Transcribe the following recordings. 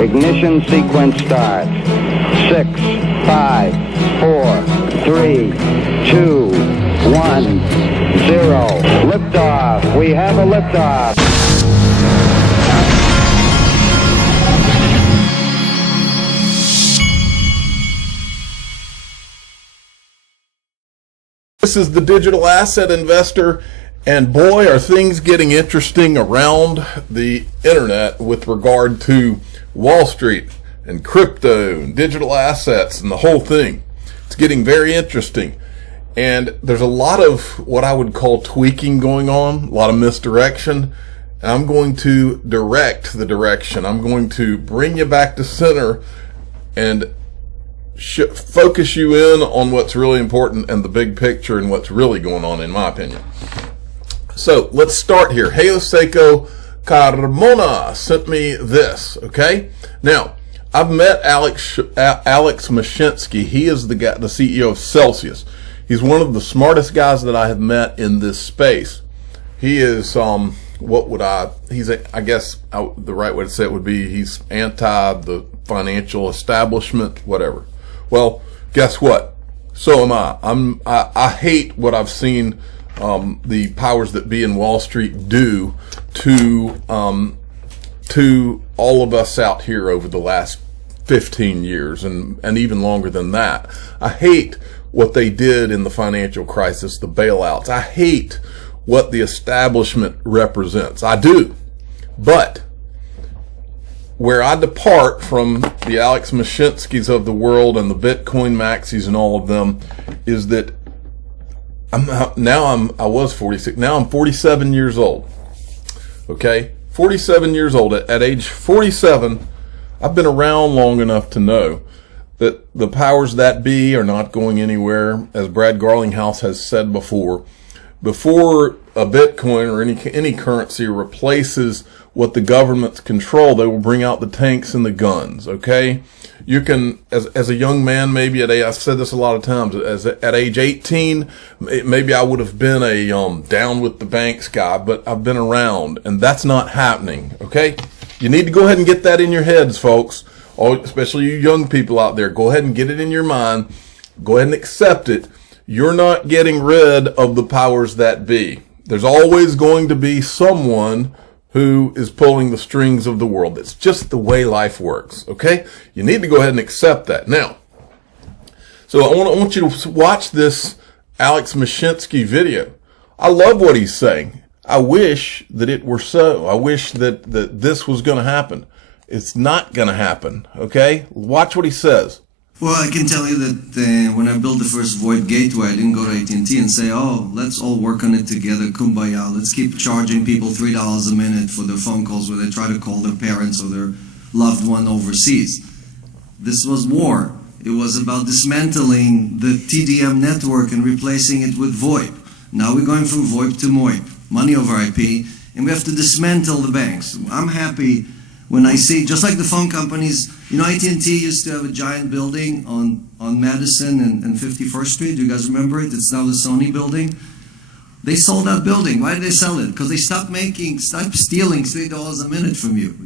Ignition sequence starts. 6, 5, 4, 3, 2, 1, 0. Liftoff. We have a liftoff. This is the Digital Asset Investor, and boy, are things getting interesting around the internet with regard to Wall Street and crypto and digital assets and the whole thing. It's getting very interesting, and there's a lot of what I would call tweaking going on, a lot of misdirection. And I'm going to direct the direction. I'm going to bring you back to center and focus you in on what's really important and the big picture and what's really going on, in my opinion. So let's start here. Seiko Carmona sent me this. Okay, now I've met Alex Mashinsky. He is the CEO of Celsius. He's one of the smartest guys that I have met in this space. He is the right way to say it would be he's anti the financial establishment, whatever. Well, guess what? So am I. I hate what I've seen the powers that be in Wall Street do to all of us out here over the last 15 years and even longer than that. I hate what they did in the financial crisis, the bailouts. I hate what the establishment represents. I do. But where I depart from the Alex Mashinskys of the world and the Bitcoin Maxis and all of them is that I was 46. Now I'm 47 years old. Okay? 47 years old. At age 47, I've been around long enough to know that the powers that be are not going anywhere. As Brad Garlinghouse has said before a Bitcoin or any currency replaces what the governments control, they will bring out the tanks and the guns. Okay, you can, as a young man, maybe I've said this a lot of times, at age 18, maybe I would have been a down with the banks guy, but I've been around, and that's not happening. Okay, you need to go ahead and get that in your heads, folks. Especially you young people out there, go ahead and get it in your mind. Go ahead and accept it. You're not getting rid of the powers that be. There's always going to be someone who is pulling the strings of the world. It's just the way life works, okay? You need to go ahead and accept that. Now, so I want you to watch this Alex Mashinsky video. I love what he's saying. I wish that it were so. I wish that this was going to happen. It's not going to happen, okay? Watch what he says. Well, I can tell you that when I built the first VoIP gateway, I didn't go to AT&T and say, oh, let's all work on it together, kumbaya. Let's keep charging people $3 a minute for their phone calls where they try to call their parents or their loved one overseas. This was war. It was about dismantling the TDM network and replacing it with VoIP. Now we're going from VoIP to MoIP, money over IP, and we have to dismantle the banks. I'm happy when I see, just like the phone companies, AT&T used to have a giant building on Madison and 51st Street. Do you guys remember it? It's now the Sony building. They sold that building. Why did they sell it? Because they stopped stealing $3 a minute from you,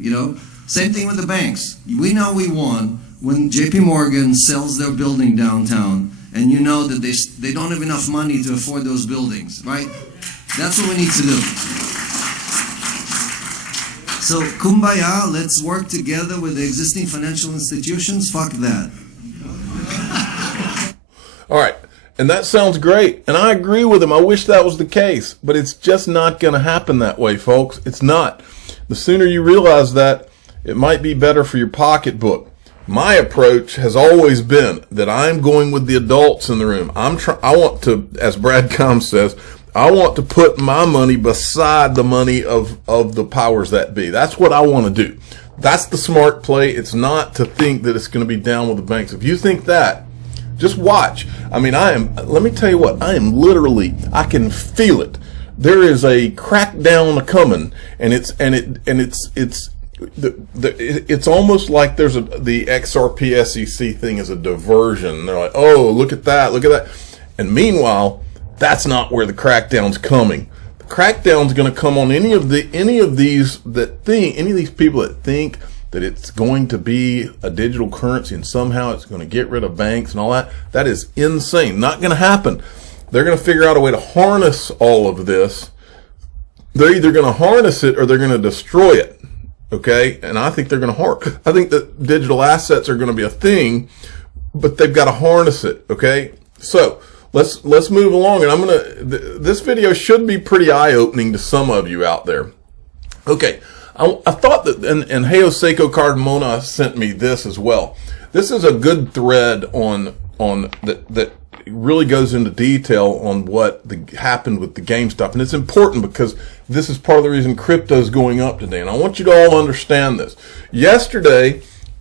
Same thing with the banks. We know we won when JP Morgan sells their building downtown, and you know that they don't have enough money to afford those buildings, right? That's what we need to do. So, kumbaya, let's work together with the existing financial institutions. Fuck that. All right. And that sounds great. And I agree with him. I wish that was the case. But it's just not going to happen that way, folks. It's not. The sooner you realize that, it might be better for your pocketbook. My approach has always been that I'm going with the adults in the room. I want to, as Brad Combs says, I want to put my money beside the money of the powers that be. That's what I want to do. That's the smart play. It's not to think that it's going to be down with the banks. If you think that, just watch. I mean, let me tell you what, I can feel it. There is a crackdown coming, and it's almost like there's the XRP SEC thing is a diversion. They're like, oh, look at that. And meanwhile, that's not where the crackdown's coming. The crackdown's going to come on any of these people that think that it's going to be a digital currency and somehow it's going to get rid of banks and all that, that is insane. Not going to happen. They're going to figure out a way to harness all of this. They're either going to harness it or they're going to destroy it. Okay? And I think they're going to I think that digital assets are going to be a thing, but they've got to harness it. Okay? So let's move along. And this video should be pretty eye-opening to some of you out there. Okay. I thought that, and Heyo Seiko Cardamona sent me this as well. This is a good thread on that really goes into detail on what happened with the GameStop. And it's important because this is part of the reason crypto is going up today. And I want you to all understand this.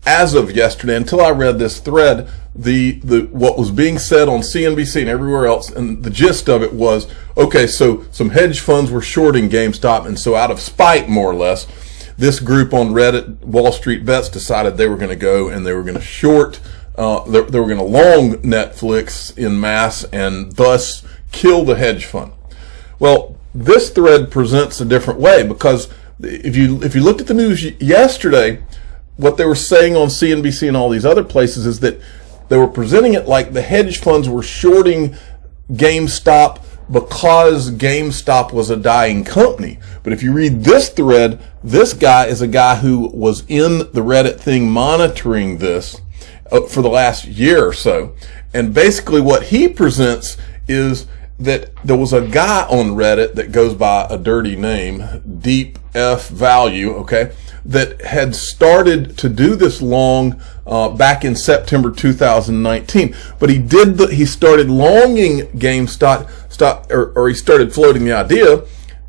As of yesterday, until I read this thread, what was being said on CNBC and everywhere else, and the gist of it was, okay, so some hedge funds were shorting GameStop, and so out of spite, more or less, this group on Reddit, Wall Street Bets, decided they were going to go and they were going to short, they were going to long Netflix in mass and thus kill the hedge fund. Well, this thread presents a different way, because if you looked at the news yesterday, what they were saying on CNBC and all these other places is that they were presenting it like the hedge funds were shorting GameStop because GameStop was a dying company. But if you read this thread, this guy is a guy who was in the Reddit thing monitoring this for the last year or so. And basically what he presents is that there was a guy on Reddit that goes by a dirty name, Deep F Value, okay, that had started to do this long back in September 2019. But he started longing GameStop, or he started floating the idea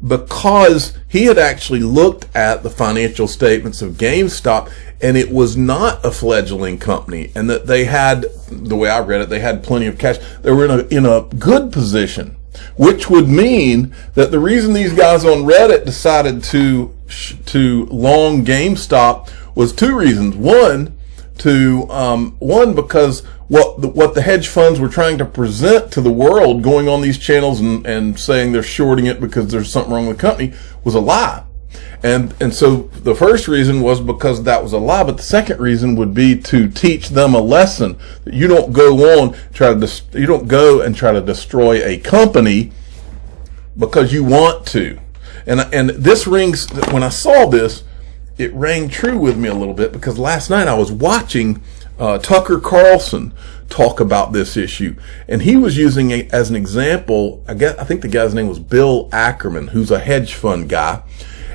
because he had actually looked at the financial statements of GameStop, and it was not a fledgling company, and that they had, the way I read it, they had plenty of cash. They were in a good position, which would mean that the reason these guys on Reddit decided to long GameStop was two reasons. One, because what the hedge funds were trying to present to the world, going on these channels and saying they're shorting it because there's something wrong with the company, was a lie. And so the first reason was because that was a lie, but the second reason would be to teach them a lesson that you don't go and try to destroy a company because you want to. And this rings, when I saw this, it rang true with me a little bit, because last night I was watching Tucker Carlson talk about this issue, and he was using as an example, I think the guy's name was Bill Ackerman, who's a hedge fund guy.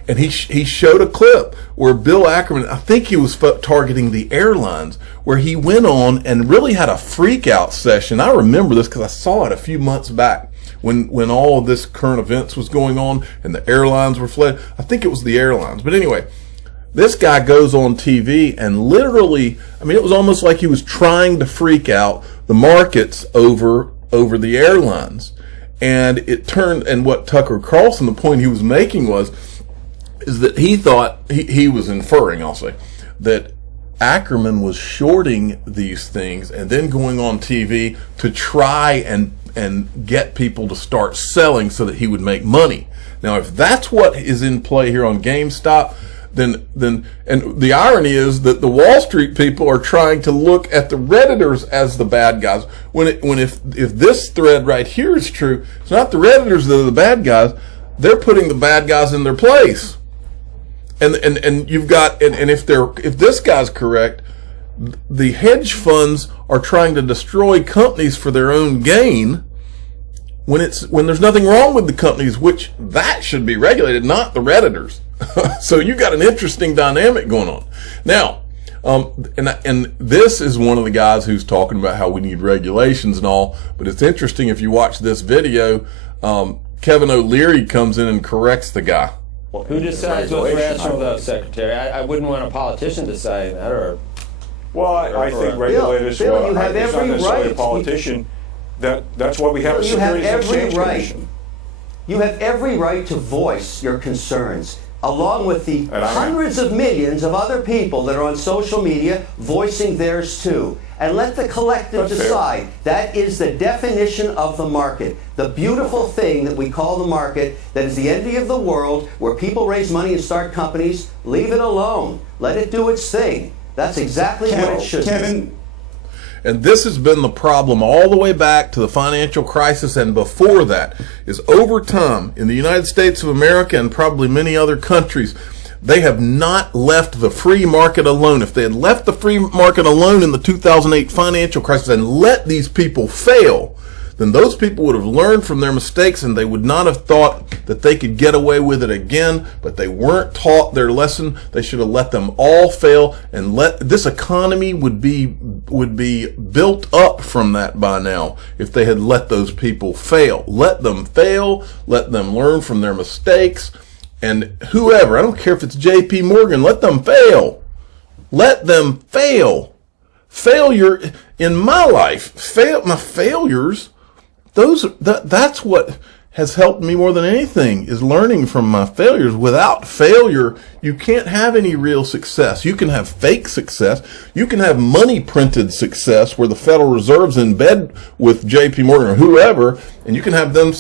And he showed a clip where Bill Ackerman, I think he was targeting the airlines, where he went on and really had a freak out session. I remember this because I saw it a few months back when all of this current events was going on and the airlines were fled. I think it was the airlines. But anyway, this guy goes on TV and literally, I mean, it was almost like he was trying to freak out the markets over the airlines. And it turned, and what Tucker Carlson, the point he was making is that he thought, he was inferring, I'll say, that Ackerman was shorting these things and then going on TV to try and get people to start selling so that he would make money. Now, if that's what is in play here on GameStop, then and the irony is that the Wall Street people are trying to look at the Redditors as the bad guys. If this thread right here is true, it's not the Redditors that are the bad guys. They're putting the bad guys in their place. And you've got, and if this guy's correct, the hedge funds are trying to destroy companies for their own gain when there's nothing wrong with the companies, which that should be regulated, not the Redditors. So you've got an interesting dynamic going on. Now, and this is one of the guys who's talking about how we need regulations and all, but it's interesting if you watch this video, Kevin O'Leary comes in and corrects the guy. Who decides what's rational, though, Secretary? I wouldn't want a politician deciding that, or... Well, I think regulators... Bill, you have every not necessarily right. a politician. That's why we have a Securities and Exchange Commission. You have every right to voice your concerns, along with the hundreds of millions of other people that are on social media voicing theirs too. And let the collective decide. That is the definition of the market. The beautiful thing that we call the market, that is the envy of the world, where people raise money and start companies, leave it alone. Let it do its thing. That's exactly what it should be. And this has been the problem all the way back to the financial crisis and before that, is over time in the United States of America and probably many other countries, they have not left the free market alone. If they had left the free market alone in the 2008 financial crisis and let these people fail, then those people would have learned from their mistakes and they would not have thought that they could get away with it again, but they weren't taught their lesson. They should have let them all fail, and this economy would be built up from that by now if they had let those people fail. Let them fail, let them learn from their mistakes, and whoever, I don't care if it's JP Morgan, let them fail. Let them fail. Failure in my life, my failures, that's what has helped me more than anything, is learning from my failures. Without failure, you can't have any real success. You can have fake success. You can have money printed success where the Federal Reserve's in bed with JP Morgan or whoever, and you can have them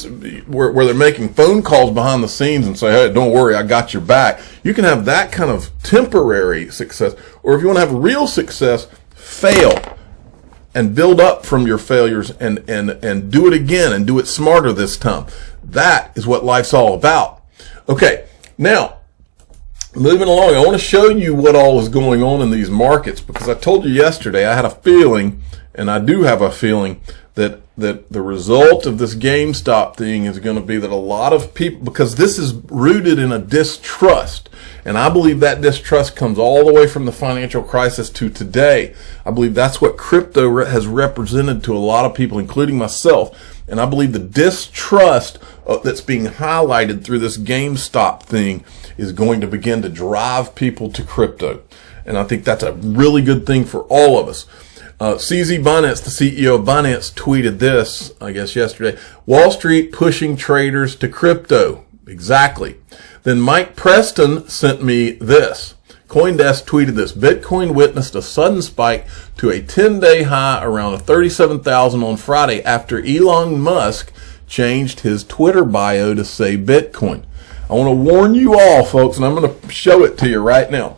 where they're making phone calls behind the scenes and say, hey, don't worry, I got your back. You can have that kind of temporary success. Or if you want to have real success, fail and build up from your failures and do it again and do it smarter this time. That is what life's all about. Okay, now, moving along, I want to show you what all is going on in these markets, because I told you yesterday I had a feeling, and I do have a feeling, that the result of this GameStop thing is going to be that a lot of people, because this is rooted in a distrust, and I believe that distrust comes all the way from the financial crisis to today. I believe that's what crypto has represented to a lot of people, including myself. And I believe the distrust that's being highlighted through this GameStop thing is going to begin to drive people to crypto. And I think that's a really good thing for all of us. CZ Binance, the CEO of Binance, tweeted this, I guess yesterday: Wall Street pushing traders to crypto. Exactly. Then Mike Preston sent me this. CoinDesk tweeted this: Bitcoin witnessed a sudden spike to a 10-day high around 37,000 on Friday after Elon Musk changed his Twitter bio to say Bitcoin. I want to warn you all, folks, and I'm going to show it to you right now.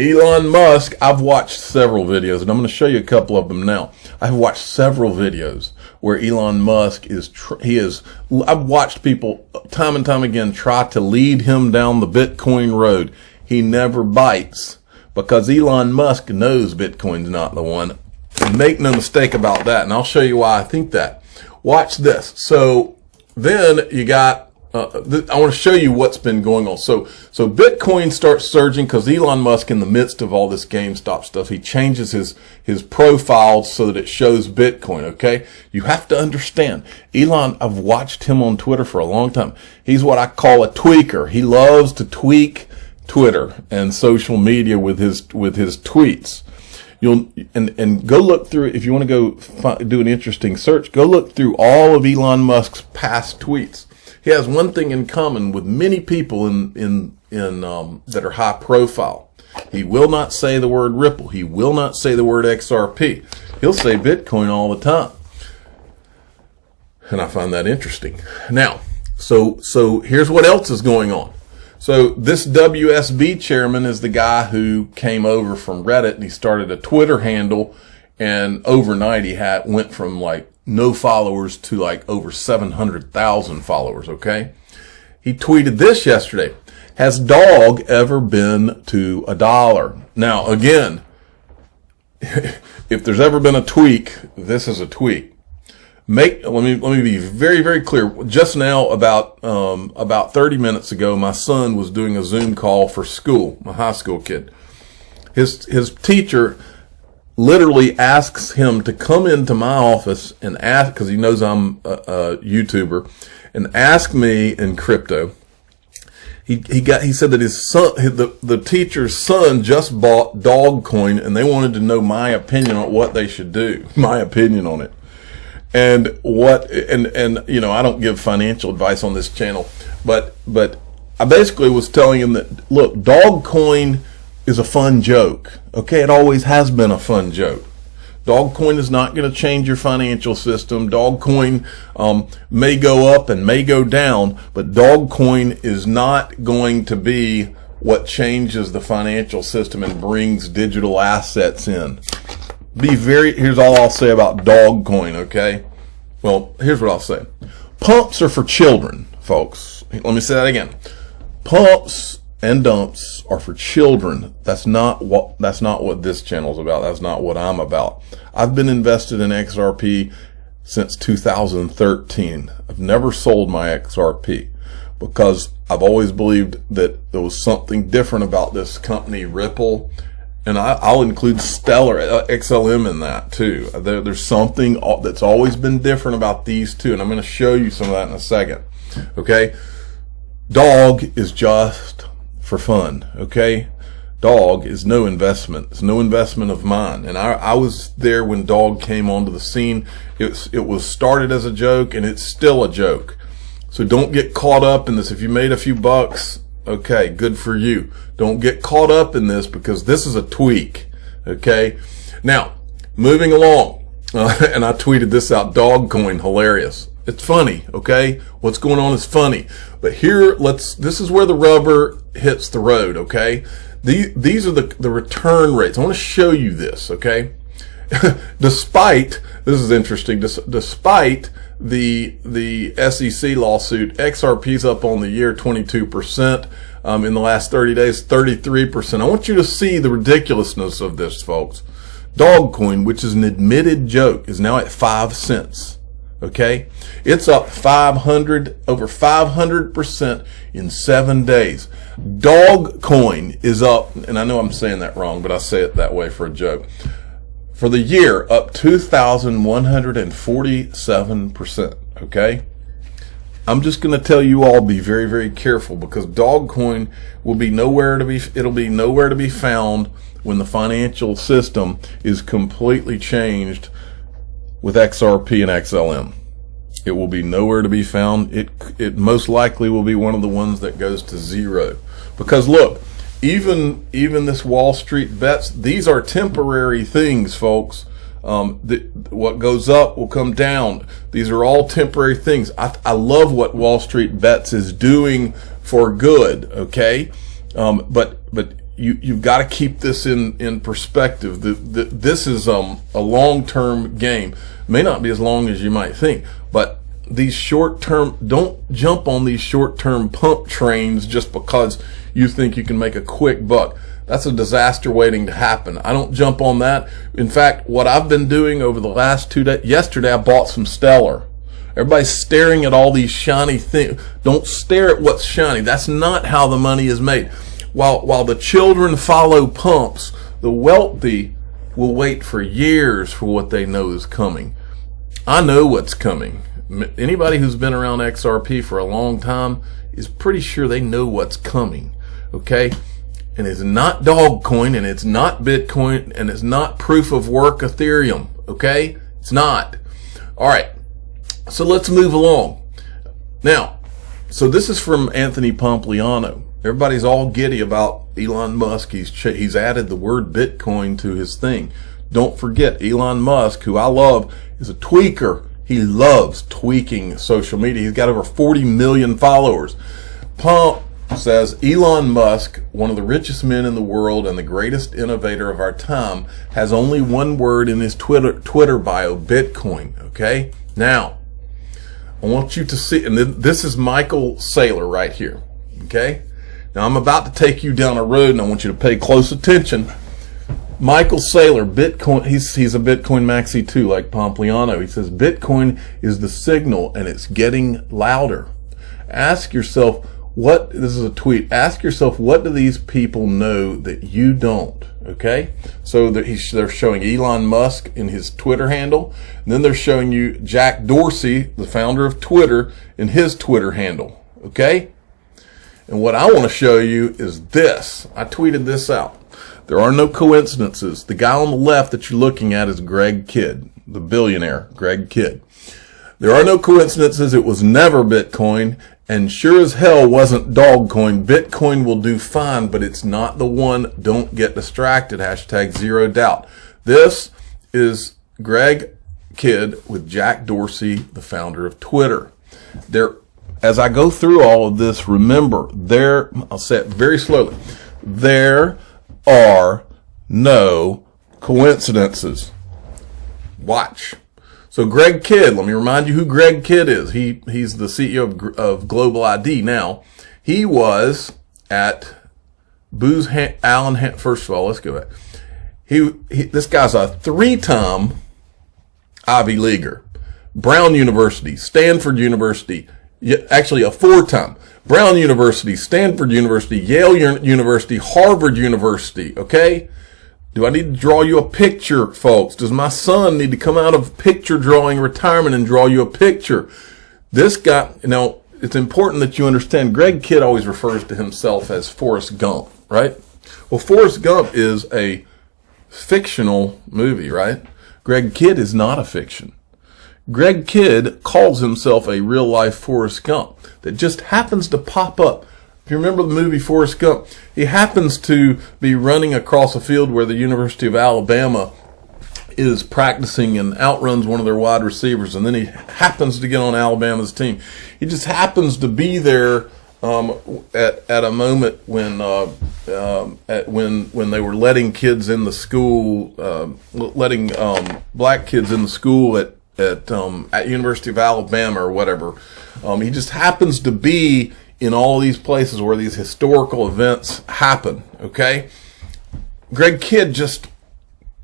Elon Musk, I've watched several videos, and I'm going to show you a couple of them now. I've watched several videos where Elon Musk I've watched people time and time again try to lead him down the Bitcoin road. He never bites because Elon Musk knows Bitcoin's not the one. And make no mistake about that, and I'll show you why I think that. Watch this. So then you got, I want to show you what's been going on. So Bitcoin starts surging because Elon Musk, in the midst of all this GameStop stuff, he changes his profile so that it shows Bitcoin, okay? You have to understand, Elon, I've watched him on Twitter for a long time. He's what I call a tweaker. He loves to tweak Twitter and social media with his tweets. And go look through, if you want to go do an interesting search, go look through all of Elon Musk's past tweets. He has one thing in common with many people in that are high profile. He will not say the word Ripple. He will not say the word XRP. He'll say Bitcoin all the time. And I find that interesting. Now, so here's what else is going on. So this WSB chairman is the guy who came over from Reddit, and he started a Twitter handle, and overnight he went from like no followers to like over 700,000 followers, okay? He tweeted this yesterday: has dog ever been to $1? Now, again, if there's ever been a tweak, this is a tweak. Let me be very, very clear. Just now, about 30 minutes ago, my son was doing a Zoom call for school, my high school kid. His teacher literally asks him to come into my office and ask, because he knows I'm a YouTuber, and ask me in crypto. He said that his son, the teacher's son, just bought Dogecoin, and they wanted to know my opinion on what they should do. My opinion on it. And you know, I don't give financial advice on this channel, but I basically was telling him that, look, Dogecoin is a fun joke. Okay, it always has been a fun joke. Dogecoin is not going to change your financial system. Dogecoin may go up and may go down, but Dogecoin is not going to be what changes the financial system and brings digital assets in. Here's all I'll say about Dogecoin, okay? Well, here's what I'll say. Pumps are for children, folks. Let me say that again. Pumps and dumps are for children. That's not what this channel's about. That's not what I'm about. I've been invested in XRP since 2013. I've never sold my XRP because I've always believed that there was something different about this company, Ripple, and I'll include Stellar, XLM in that too. There's something that's always been different about these two, and I'm going to show you some of that in a second. Okay, Dog is just for fun. Okay, Dog is no investment. It's no investment of mine, and I was there when Dog came onto the scene. It was started as a joke, and it's still a joke. So don't get caught up in this. If you made a few bucks, okay, good for you. Don't get caught up in this because this is a tweak, okay? Now, moving along, and I tweeted this out, Dogecoin, hilarious. It's funny, okay? What's going on is funny. But here, this is where the rubber hits the road, okay? These are the return rates. I want to show you this, okay? Despite, this is interesting, despite the SEC lawsuit, XRP's up on the year 22%. In the last 30 days, 33%. I want you to see the ridiculousness of this, folks. Dogecoin, which is an admitted joke, is now at 5 cents. Okay? It's up over 500% in 7 days. Dogecoin is up, and I know I'm saying that wrong, but I say it that way for a joke. For the year, up 2,147%. Okay? I'm just going to tell you all, be very, very careful, because Dogecoin will be nowhere to be. It'll be nowhere to be found when the financial system is completely changed with XRP and XLM. It will be nowhere to be found. It most likely will be one of the ones that goes to zero, because look, even this Wall Street bets, these are temporary things, folks. What goes up will come down. These are all temporary things. I love what Wall Street Bets is doing for good, okay? But you've got to keep this in perspective. This is a long-term game. It may not be as long as you might think, but these short-term, don't jump on these short-term pump trains just because you think you can make a quick buck. That's a disaster waiting to happen. I don't jump on that. In fact, what I've been doing over the last 2 days, yesterday I bought some Stellar. Everybody's staring at all these shiny things. Don't stare at what's shiny. That's not how the money is made. While the children follow pumps, the wealthy will wait for years for what they know is coming. I know what's coming. Anybody who's been around XRP for a long time is pretty sure they know what's coming. Okay? And it's not Dogecoin, and it's not Bitcoin, and it's not proof of work Ethereum. Okay? It's not. All right. So let's move along. Now, so this is from Anthony Pompliano. Everybody's all giddy about Elon Musk. He's added the word Bitcoin to his thing. Don't forget, Elon Musk, who I love, is a tweaker. He loves tweaking social media. He's got over 40 million followers. Pomp says Elon Musk, one of the richest men in the world and the greatest innovator of our time, has only one word in his Twitter bio, Bitcoin. Okay? Now, I want you to see, and this is Michael Saylor right here. Okay? Now, I'm about to take you down a road, and I want you to pay close attention. Michael Saylor, Bitcoin, he's a Bitcoin maxi too, like Pompliano. He says, Bitcoin is the signal, and it's getting louder. Ask yourself, this is a tweet, ask yourself, what do these people know that you don't? Okay? So they're showing Elon Musk in his Twitter handle, and then they're showing you Jack Dorsey, the founder of Twitter, in his Twitter handle. Okay? And what I want to show you is this. I tweeted this out. There are no coincidences. The guy on the left that you're looking at is Greg Kidd, the billionaire, Greg Kidd. There are no coincidences. It was never Bitcoin, and sure as hell wasn't Dogecoin. Bitcoin will do fine, but it's not the one. Don't get distracted. #0doubt. This is Greg Kidd with Jack Dorsey, the founder of Twitter. as I go through all of this, remember, I'll say it very slowly, there are no coincidences. Watch. So Greg Kidd, let me remind you who Greg Kidd is. He's the CEO of Global ID now. He was at Booz Allen. First of all, let's go back. This guy's a 3-time Ivy Leaguer. Brown University, Stanford University, actually a 4-time. Brown University, Stanford University, Yale University, Harvard University, okay? Do I need to draw you a picture, folks? Does my son need to come out of picture drawing retirement and draw you a picture? This guy, it's important that you understand, Greg Kidd always refers to himself as Forrest Gump, right? Well, Forrest Gump is a fictional movie, right? Greg Kidd is not a fiction. Greg Kidd calls himself a real-life Forrest Gump that just happens to pop up. If you remember the movie Forrest Gump, he happens to be running across a field where the University of Alabama is practicing and outruns one of their wide receivers, and then he happens to get on Alabama's team. He just happens to be there at a moment when they were letting kids in the school, letting black kids in the school at University of Alabama or whatever. He just happens to be in all these places where these historical events happen, okay? Greg Kidd just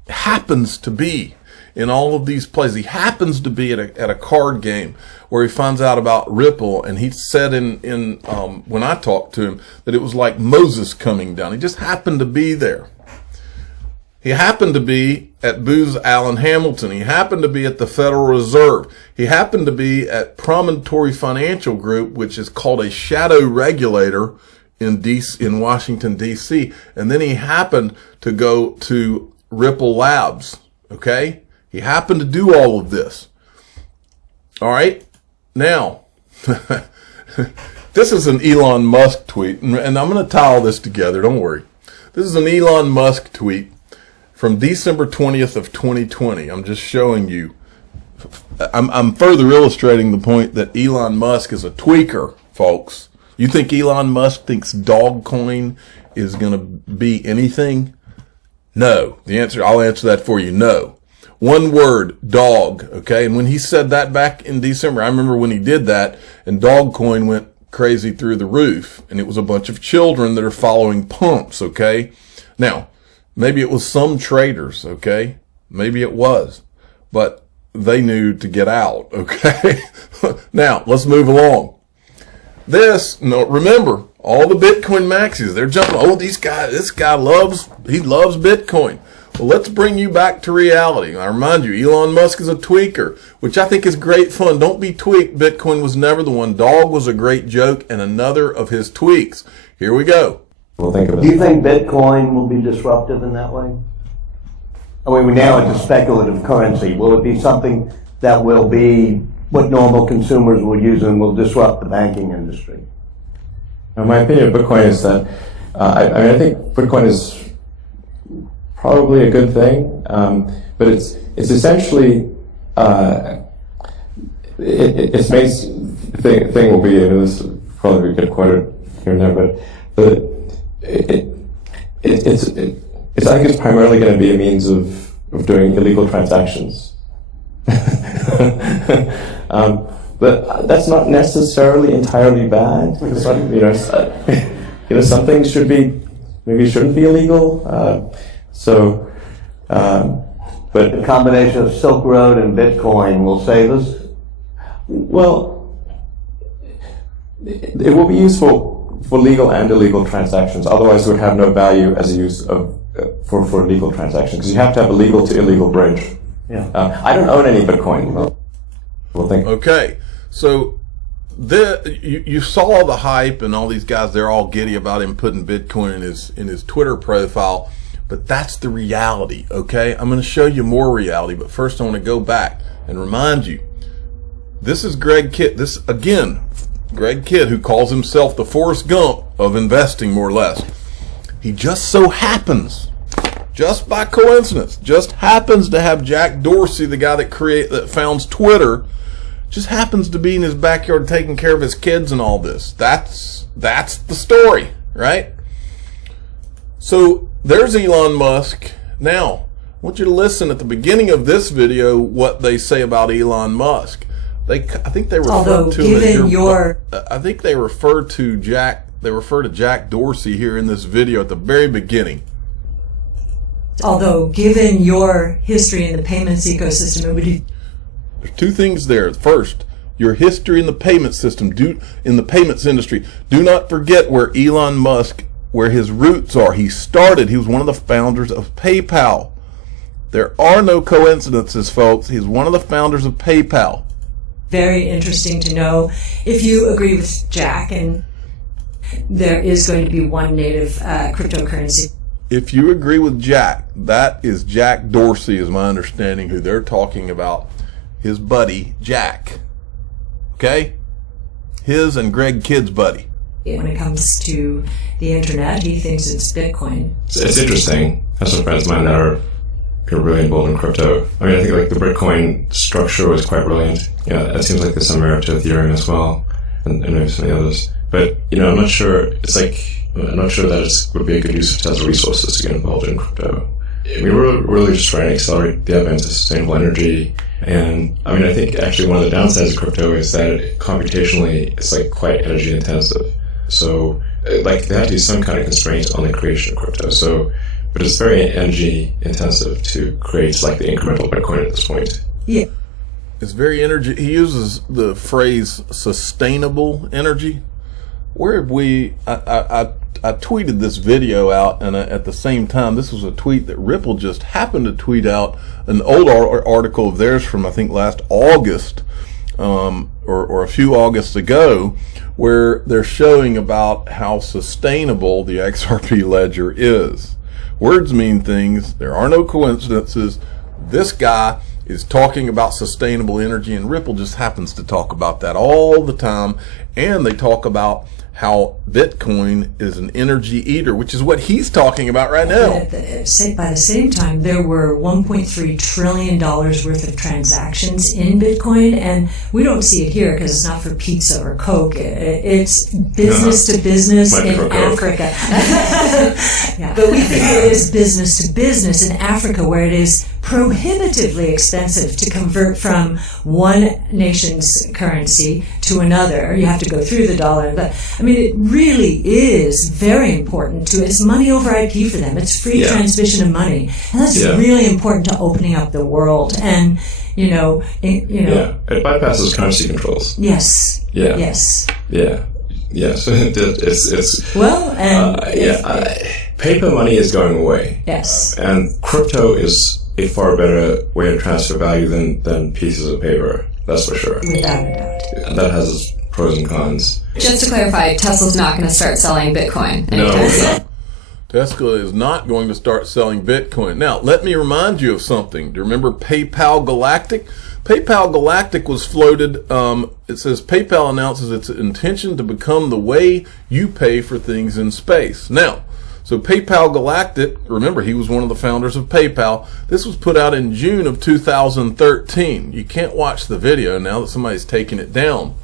happens to be in all of these places. He happens to be at a card game where he finds out about Ripple, and he said in when I talked to him that it was like Moses coming down. He just happened to be there. He happened to be at Booz Allen Hamilton. He happened to be at the Federal Reserve. He happened to be at Promontory Financial Group, which is called a shadow regulator in Washington, D.C. And then he happened to go to Ripple Labs, okay? He happened to do all of this. All right? Now, this is an Elon Musk tweet, and I'm going to tie all this together. Don't worry. This is an Elon Musk tweet from December 20th of 2020. I'm just showing you. I'm further illustrating the point that Elon Musk is a tweaker, folks. You think Elon Musk thinks Dogecoin is going to be anything? No. I'll answer that for you. No. One word, dog, okay? And when he said that back in December, I remember when he did that, and Dogecoin went crazy through the roof, and it was a bunch of children that are following pumps, okay? Now, maybe it was some traders, okay? Maybe it was. But they knew to get out, okay? Now, let's move along. Remember, all the Bitcoin maxis, they're jumping, this guy loves Bitcoin. Well, let's bring you back to reality. I remind you, Elon Musk is a tweaker, which I think is great fun. Don't be tweaked. Bitcoin was never the one. Dog was a great joke and another of his tweaks. Here we go. Do you think Bitcoin will be disruptive in that way? I mean, now it's a speculative currency. Will it be something that will be what normal consumers will use and will disrupt the banking industry? My opinion of Bitcoin is that, I think Bitcoin is probably a good thing, but it's essentially, its main thing will be, and this will probably get quoted here and there, but it's I think it's primarily going to be a means of doing illegal transactions. But that's not necessarily entirely bad. Some things shouldn't be illegal. But the combination of Silk Road and Bitcoin will save us? Well, it will be useful for legal and illegal transactions. Otherwise, it would have no value as a use of for legal transactions, because you have to have a legal to illegal bridge. Yeah. I don't own any Bitcoin. Okay, so you saw the hype and all these guys, they're all giddy about him putting Bitcoin in his Twitter profile, but that's the reality, okay? I'm going to show you more reality, but first I want to go back and remind you, this is Greg Kidd. Greg Kidd, who calls himself the Forrest Gump of investing, more or less. He just so happens, just by coincidence, just happens to have Jack Dorsey, the guy that founds Twitter, just happens to be in his backyard taking care of his kids and all this. That's the story, right? So there's Elon Musk. Now, I want you to listen at the beginning of this video what they say about Elon Musk. I think they refer to him as I think they refer to Jack Dorsey here in this video at the very beginning. Although, given your history in the payments ecosystem, it would be... There's two things there. First, your history in the payment system, in the payments industry. Do not forget where Elon Musk, where his roots are. He was one of the founders of PayPal. There are no coincidences, folks. He's one of the founders of PayPal. Very interesting to know if you agree with Jack, and there is going to be one native cryptocurrency. If you agree with Jack, that is Jack Dorsey, is my understanding, who they're talking about. His buddy, Jack. Okay? His and Greg Kidd's buddy. When it comes to the internet, he thinks it's Bitcoin. It's interesting. I have some friends of mine that are really involved in crypto. I mean, I think like the Bitcoin structure was quite brilliant. Yeah, it seems like there's some merit to Ethereum as well, and maybe some of the others. But, I'm not sure, I'm not sure that it would be a good use of Tesla resources to get involved in crypto. I mean, we're really just trying to accelerate the advent of sustainable energy. And, I mean, I think actually one of the downsides of crypto is that computationally, it's like quite energy intensive. So, like, there have to be some kind of constraint on the creation of crypto. So, but it's very energy intensive to create like the incremental Bitcoin at this point. Yeah. It's very energy. He uses the phrase sustainable energy. Where have we, I tweeted this video out, and at the same time, this was a tweet that Ripple just happened to tweet out, an old article of theirs from, I think, last August, or a few Augusts ago, where they're showing about how sustainable the XRP ledger is. Words mean things. There are no coincidences. This guy is talking about sustainable energy, and Ripple just happens to talk about that all the time. And they talk about how Bitcoin is an energy eater, which is what he's talking about right now. By the same time, there were $1.3 trillion worth of transactions in Bitcoin, and we don't see it here because it's not for pizza or Coke. It's business to business in Africa. Yeah. But we think it is business to business in Africa, where it is prohibitively expensive to convert from one nation's currency to another. You have to go through the dollar. But I mean, it really is very important to. It's money over IP for them. It's free transmission of money, and that's really important to opening up the world. And it bypasses currency controls. Yes. Yeah. Yes. Yeah. Yes. It's well, and paper money is going away. Yes. And crypto is a far better way to transfer value than pieces of paper. That's for sure. Without a doubt. That has its pros and cons. Just to clarify, Tesla's not going to start selling Bitcoin anytime soon. Tesla is not going to start selling Bitcoin. Now, let me remind you of something. Do you remember PayPal Galactic? PayPal Galactic was floated. It says PayPal announces its intention to become the way you pay for things in space. Now, so PayPal Galactic, remember, he was one of the founders of PayPal. This was put out in June of 2013. You can't watch the video now that somebody's taken it down.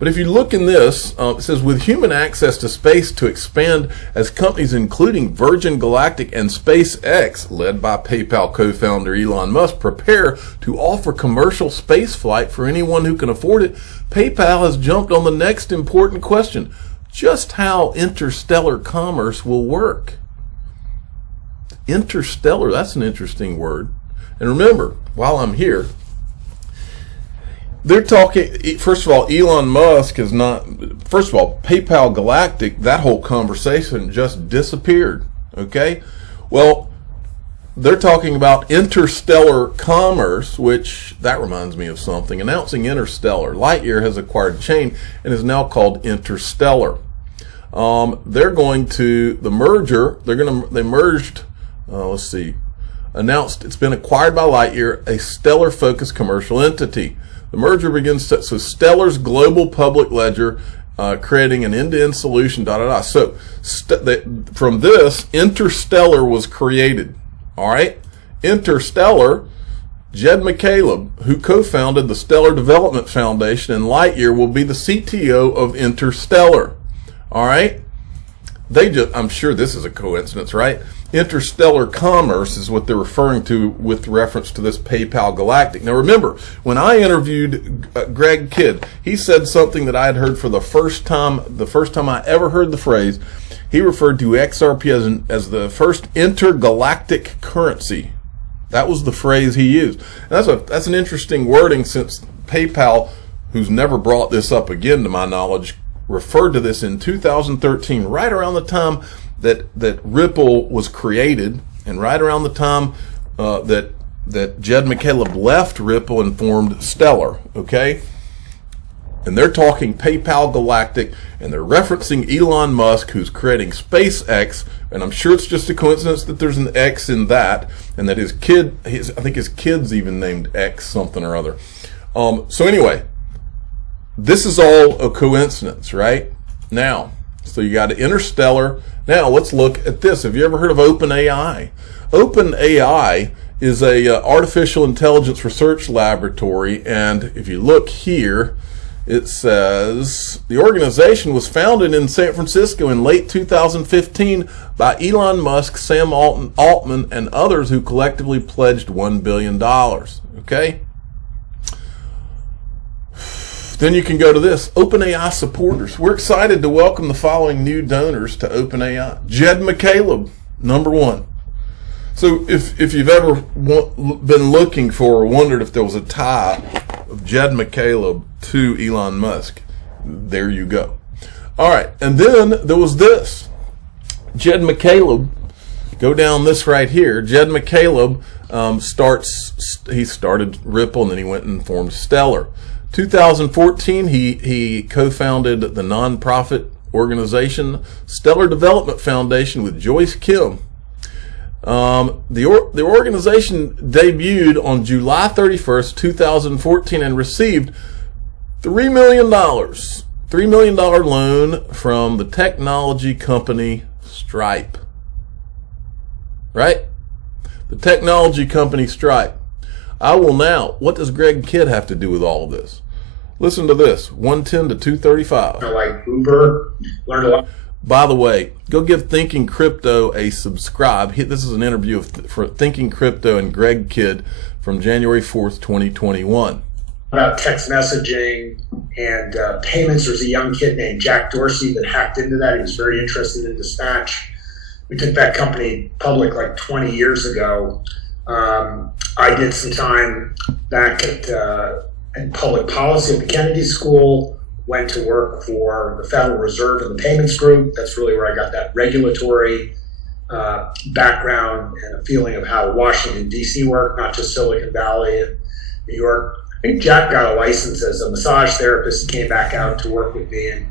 But if you look in this, it says, with human access to space to expand as companies including Virgin Galactic and SpaceX, led by PayPal co-founder Elon Musk, prepare to offer commercial space flight for anyone who can afford it, PayPal has jumped on the next important question: just how interstellar commerce will work. Interstellar, that's an interesting word. And remember, while I'm here, they're talking, first of all, Elon Musk is not, first of all, PayPal Galactic, that whole conversation just disappeared, okay? Well, they're talking about interstellar commerce, which, that reminds me of something. Announcing Interstellar, Lightyear has acquired Chain and is now called Interstellar. They're going to, the merger, they merged, announced it's been acquired by Lightyear, a stellar-focused commercial entity. The merger begins so Stellar's global public ledger, creating an end-to-end solution, So from this, Interstellar was created. All right? Interstellar Jed McCaleb, who co-founded the Stellar Development Foundation and Lightyear, will be the CTO of Interstellar. All right? I'm sure this is a coincidence, right? Interstellar commerce is what they're referring to with reference to this PayPal Galactic. Now remember, when I interviewed Greg Kidd, he said something that I had heard for the first time I ever heard the phrase. He referred to XRP as the first intergalactic currency. That was the phrase he used. And that's an interesting wording, since PayPal, who's never brought this up again to my knowledge, referred to this in 2013, right around the time that Ripple was created, and right around the time that Jed McCaleb left Ripple and formed Stellar, okay? And they're talking PayPal Galactic, and they're referencing Elon Musk, who's creating SpaceX, and I'm sure it's just a coincidence that there's an X in that, and that I think his kid's even named X something or other. So anyway, this is all a coincidence, right? Now, so you got Interstellar. Now let's look at this. Have you ever heard of OpenAI? OpenAI is a artificial intelligence research laboratory, and if you look here, it says the organization was founded in San Francisco in late 2015 by Elon Musk, Sam Altman, and others who collectively pledged $1 billion. Okay? Then you can go to this. OpenAI supporters. We're excited to welcome the following new donors to OpenAI. Jed McCaleb, number 1. So if you've ever been looking for or wondered if there was a tie of Jed McCaleb to Elon Musk, there you go. All right, and then there was this. Jed McCaleb, go down this right here. Jed McCaleb started Ripple, and then he went and formed Stellar. 2014, he co-founded the nonprofit organization Stellar Development Foundation with Joyce Kim. The organization debuted on July 31st, 2014, and received $3 million. $3 million loan from the technology company Stripe. Right? The technology company Stripe. What does Greg Kidd have to do with all of this? Listen to this, 110 to 235. Like Uber, learned a lot. By the way, go give Thinking Crypto a subscribe. This is an interview for Thinking Crypto and Greg Kidd from January 4th, 2021. About text messaging and payments. There's a young kid named Jack Dorsey that hacked into that. He was very interested in Dispatch. We took that company public like 20 years ago. I did some time back in public policy at the Kennedy School, went to work for the Federal Reserve and the payments group. That's really where I got that regulatory background and a feeling of how Washington, D.C. worked, not just Silicon Valley and New York. I think Jack got a license as a massage therapist. He came back out to work with me, and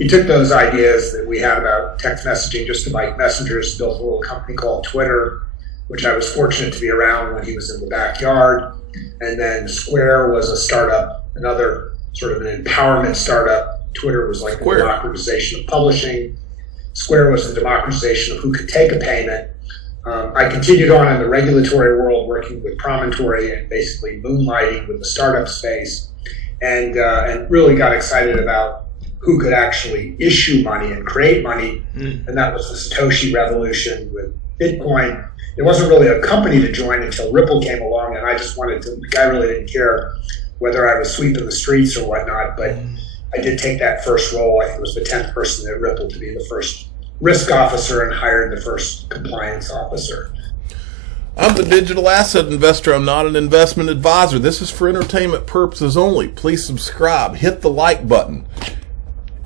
he took those ideas that we had about text messaging just to bite messengers, built a little company called Twitter, which I was fortunate to be around when he was in the backyard. And then Square was a startup, another sort of an empowerment startup. Twitter was like the democratization of publishing. Square was the democratization of who could take a payment. I continued on in the regulatory world, working with Promontory and basically moonlighting with the startup space, and really got excited about who could actually issue money and create money. And that was the Satoshi revolution with Bitcoin. It wasn't really a company to join until Ripple came along, and I just wanted to, I really didn't care whether I was sweeping the streets or whatnot, but I did take that first role. I think it was the 10th person at Ripple to be the first risk officer and hired the first compliance officer. I'm the digital asset investor. I'm not an investment advisor. This is for entertainment purposes only. Please subscribe, hit the like button,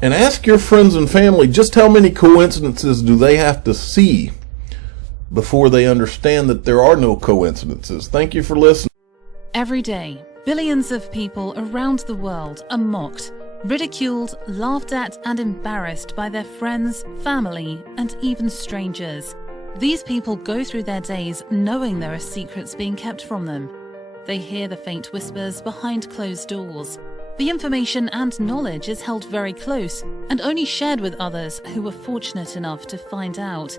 and ask your friends and family just how many coincidences do they have to see before they understand that there are no coincidences. Thank you for listening. Every day, billions of people around the world are mocked, ridiculed, laughed at, and embarrassed by their friends, family, and even strangers. These people go through their days knowing there are secrets being kept from them. They hear the faint whispers behind closed doors. The information and knowledge is held very close and only shared with others who were fortunate enough to find out.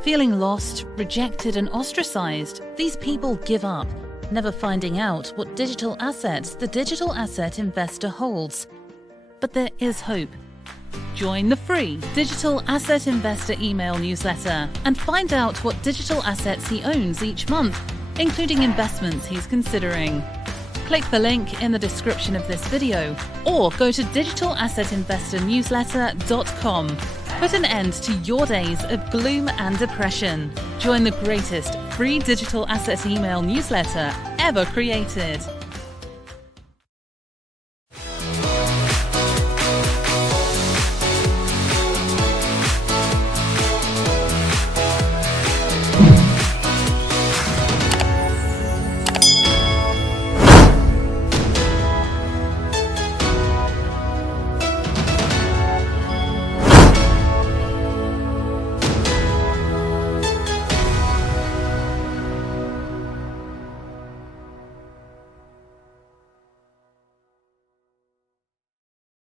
Feeling lost, rejected, and ostracized, these people give up, never finding out what digital assets the digital asset investor holds. But there is hope. Join the free Digital Asset Investor email newsletter and find out what digital assets he owns each month, including investments he's considering. Click the link in the description of this video or go to digitalassetinvestornewsletter.com. Put an end to your days of gloom and depression. Join the greatest free digital asset email newsletter ever created.